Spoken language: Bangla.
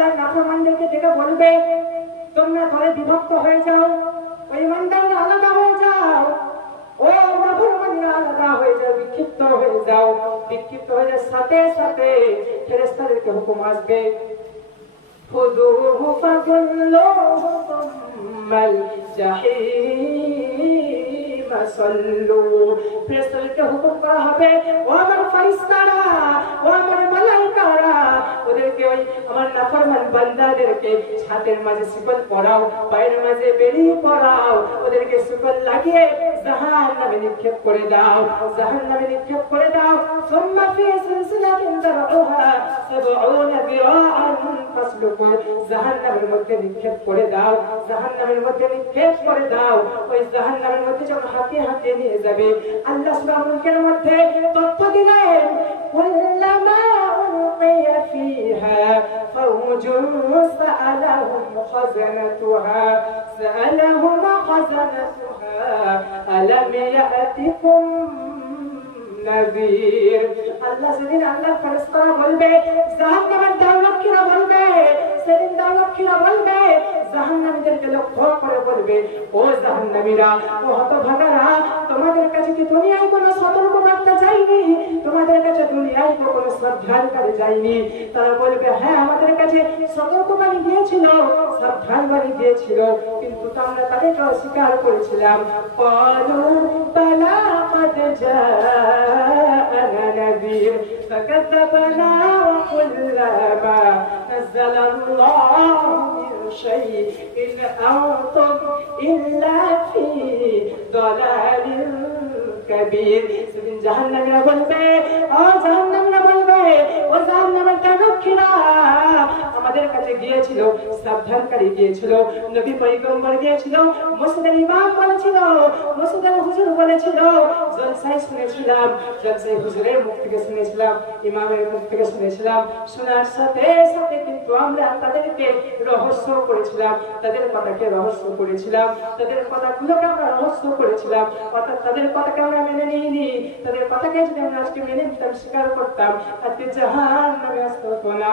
আল্লাহর নাফরমানদেরকে ডেকে বলবে, তোমরা ঘরে বিভক্ত হয়ে যাও, ওই ইমানদাররা আলাদা হয়ে যাও, ও নাফরমানরা আলাদা হয়ে যাও, বিক্ষিপ্ত হয়ে যাও। বিক্ষিপ্ত হয়ে যাওয়ার সাথে সাথে ফেরেশতাদেরকে হুকুম আসবে, খুযুহু ফাগুল্লুহু সুম্মাল জাহিম সাল্লু। ফেরেশতাদেরকে হুকুম করা হবে, ও আমার ফেরেশতারা, ও আমার মালায়েকারা, ওদেরকে ওই আমার নাফরমান বান্দাদেরকে ছাদের মাঝে শিকল পরাও, পায়ের মাঝে বেড়ি পরাও, ওদেরকে শিকল লাগিয়ে জাহান্নামে নিক্ষেপ করে দাও, জাহান্নামে নিক্ষেপ করে দাও। সুম্মা ফি সিলসিলাতিন দারউহা 70 যিরাআন ফাসলুকু। জাহান্নামের মধ্যে নিক্ষেপ করে দাও, জাহান্নামের মধ্যে নিক্ষেপ করে দাও। ওই জাহান্নামের মধ্যে যখন হাঁটিয়ে হাঁটিয়ে নিয়ে যাবে, আল্লাহ সূরা মুলকের মধ্যে তথ্য দিলেন, কুল্লামা উলকিয়া ফিহা ফাওজুন সাআলাহুম খাযানাতুহা আলাম ইয়াতিকুম নাযীর। আল্লাহ সেদিন আল্লাহর ফেরেশতারা বলবে, জাহান্নামের দ্বাররক্ষীরা বলবে, সেদিন দ্বাররক্ষীরা বলবে, জাহান্নামীদেরকে লক্ষ্য করে বলবে, ও জাহান্নামীরা, ও হতভাগারা, তোমাদের কাছে কি দুনিয়ায় কোনো সতর্কবার্তা যায়নি? তোমাদের কাছে দুনিয়ায় কোনো সাবধানকারী যায়নি? তারা বলবে, হ্যাঁ, আমাদের কাছে সতর্কবাণী দিয়েছিল, সাবধানবাণী দিয়েছিল, কিন্তু আমরা তাদেরকে অস্বীকার করেছিলাম। ক্বালু বালা ক্বাদ জাআনা নাযীর ফাকাযাবনা ওয়া কুল্লা মা নাযালাল্লাহু মিন শাইইন আনতুম ইল্লা ফি দালালিন কাবীর। সেদিন জাহান্নামীরা বলবে, ও জাহান্নামীরা বলবে, ও জাহান্নামের দ্বাররক্ষীরা, আমাদের কাছে গিয়েছিল, সাবধানকারী গিয়েছিল, নবী পয়গম্বর গিয়েছিল, মসজিদের ইমাম বলেছিল, মসজিদের হুজুর বলেছিল, জলসায় শুনেছিলাম, জলসায় হুজুরের মুখ থেকে শুনেছিলাম, ইমামের মুখ থেকে শুনেছিলাম। শোনার সাথে সাথে কিন্তু আমরা তাদেরকে রহস্য করেছিলাম, তাদের কথাকে রহস্য করেছিলাম, তাদের কথাগুলোকে আমরা রহস্য করেছিলাম, অর্থাৎ তাদের কথাকে আমরা মেনে নিইনি। তাদের কথাকে যদি আমরা আজকে মেনে নিতাম, স্বীকার করতাম, আজকে জাহান্নামে আসতে হতো না।